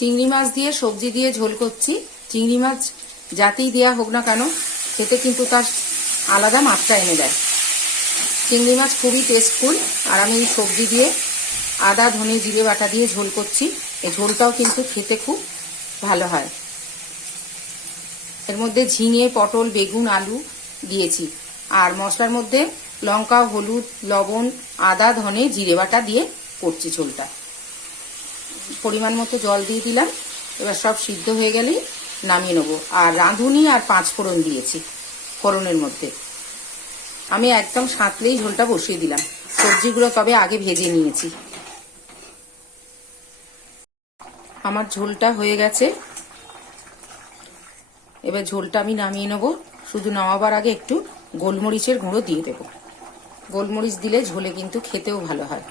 চিংড়ি মাছ দিয়ে সবজি দিয়ে ঝোল করছি। চিংড়ি মাছ যাতেই দেওয়া হোক না কেন, খেতে কিন্তু তার আলাদা মাত্রা এনে দেয়। চিংড়ি মাছ খুবই টেস্টফুল আর আমি সবজি দিয়ে আদা, ধনে, জিরে বাটা দিয়ে ঝোল করছি। এই ঝোলটাও কিন্তু খেতে খুব ভালো হয়। এর মধ্যে ঝিঙে, পটল, বেগুন, আলু দিয়েছি। আর মশলার মধ্যে লঙ্কা, হলুদ, লবণ, আদা, ধনে, জিরে বাটা দিয়ে করছি ঝোলটা। পরিমাণ মতো জল দিয়ে দিলাম। এবার সব সিদ্ধ হয়ে গেলেই নামিয়ে নেব। আর রাঁধুনি আর পাঁচ ফোড়ন দিয়েছি ফোড়নের মধ্যে। আমি একদম সাঁতলেই ঝোলটা বসিয়ে দিলাম। সবজিগুলো তবে আগে ভেজে নিয়েছি। আমার ঝোলটা হয়ে গেছে। এবার ঝোলটা আমি নামিয়ে নেব। শুধু নামাবার আগে একটু গোলমরিচের গুঁড়ো দিয়ে দেবো। গোলমরিচ দিলে ঝোলে কিন্তু খেতেও ভালো হয়।